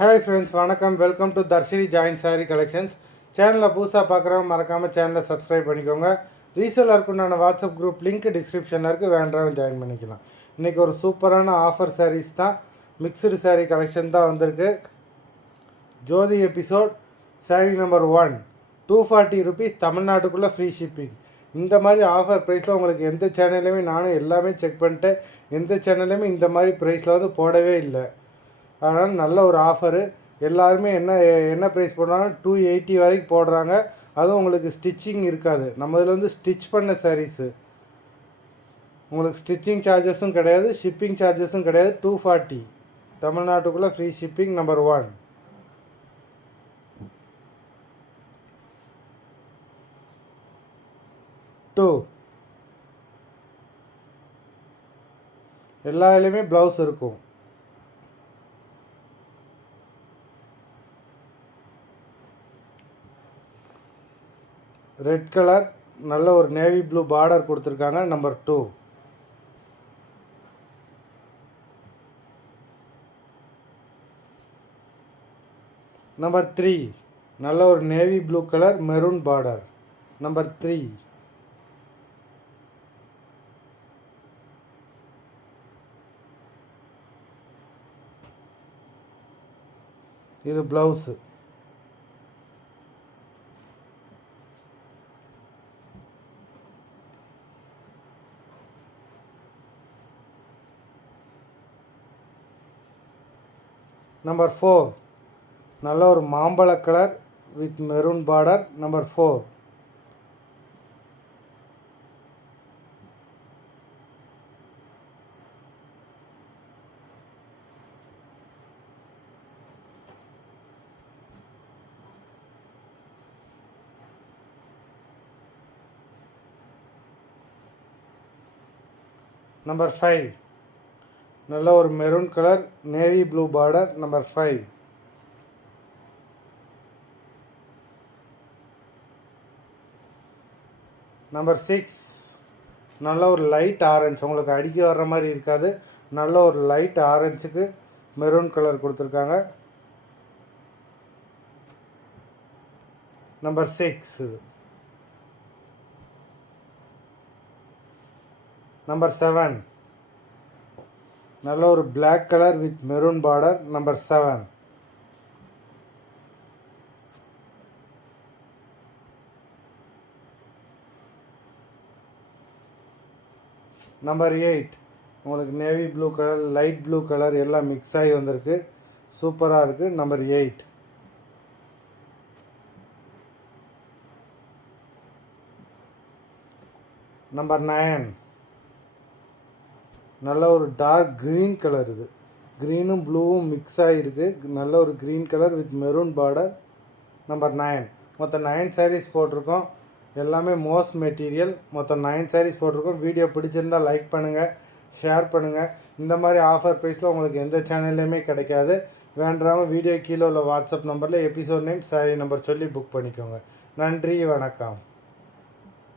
Hi friends, வணக்கம். Welcome to Darshini joint sari collections. சேனலில் புதுசாக பார்க்குறவங்க மறக்காமல் சேனலை சப்ஸ்கிரைப் பண்ணிக்கோங்க. ரீசேலருக்கு உண்டான வாட்ஸ்அப் குரூப் லிங்க் டிஸ்கிரிப்ஷனில் இருக்குது, வேண்டவங்க ஜாயின் பண்ணிக்கலாம். இன்றைக்கி ஒரு சூப்பரான ஆஃபர் சாரீஸ் தான், மிக்சடு சாரீ கலெக்ஷன் தான் வந்திருக்கு. ஜோதி எபிசோட் சாரீ நம்பர் 1 240 rupees, தமிழ்நாட்டுக்குள்ளே ஃப்ரீ ஷிப்பிங். இந்த மாதிரி ஆஃபர் ப்ரைஸில் உங்களுக்கு எந்த சேனல்லையுமே நானும் எல்லாமே செக் பண்ணிட்டேன், எந்த சேனல்லையுமே இந்த மாதிரி ப்ரைஸில் வந்து போடவே இல்லை. அதனால் நல்ல ஒரு ஆஃபரு. எல்லாருமே என்ன ப்ரைஸ் போடுறாங்க, 280 வரைக்கும் போடுறாங்க. அதுவும் உங்களுக்கு ஸ்டிச்சிங் இருக்காது. நம்ம இதில் வந்து ஸ்டிச் பண்ண சாரீஸு, உங்களுக்கு ஸ்டிச்சிங் சார்ஜஸும் கிடையாது, ஷிப்பிங் சார்ஜஸும் கிடையாது. 240 தமிழ்நாட்டுக்குள்ளே ஃப்ரீ ஷிப்பிங். நம்பர் 1. எல்லா இதுலேயுமே ப்ளவுஸ் இருக்கும். ரெட் கலர், நல்ல ஒரு நேவி ப்ளூ பார்டர் கொடுத்துருக்காங்க. நம்பர் 2. நம்பர் 3, நல்ல ஒரு navy blue colour maroon border. Number 3. இது ப்ளவுஸு. நம்பர் 4, நல்ல ஒரு மாம்பழ colour with maroon border. Number 4. Number 5, நல்ல ஒரு maroon colour navy blue border. Number 5. Number 6, நல்ல ஒரு லைட் ஆரஞ்சு, உங்களுக்கு அடிக்க வர்ற மாதிரி இருக்காது, நல்ல ஒரு லைட் ஆரஞ்சுக்கு மெரூன் கலர் கொடுத்துருக்காங்க. நம்பர் 6. நம்பர் 7, நல்ல ஒரு black colour with maroon border. Number 7. Number 8, உங்களுக்கு navy blue colour, light blue colour எல்லாம் மிக்ஸ் ஆகி வந்திருக்கு, சூப்பராக இருக்குது. நம்பர் 8. நம்பர் 9, நல்ல ஒரு டார்க் க்ரீன் கலர். இது க்ரீனும் ப்ளூவும் மிக்ஸ் ஆகிருக்கு, நல்ல ஒரு green colour with maroon border. Number 9. மொத்தம் 9 சாரீஸ் போட்டிருக்கோம், எல்லாமே மோஸ்ட் மெட்டீரியல். மொத்தம் 9 சாரீஸ் போட்டிருக்கோம். வீடியோ பிடிச்சிருந்தால் லைக் பண்ணுங்கள், ஷேர் பண்ணுங்கள். இந்த மாதிரி ஆஃபர் ப்ரைஸில் உங்களுக்கு எந்த சேனல்லையுமே கிடைக்காது. வேண்டாமல் வீடியோ கீழே உள்ள வாட்ஸ்அப் நம்பரில் எபிசோட் நேம், சாரீ நம்பர் சொல்லி புக் பண்ணிக்கோங்க. நன்றி, வணக்கம்.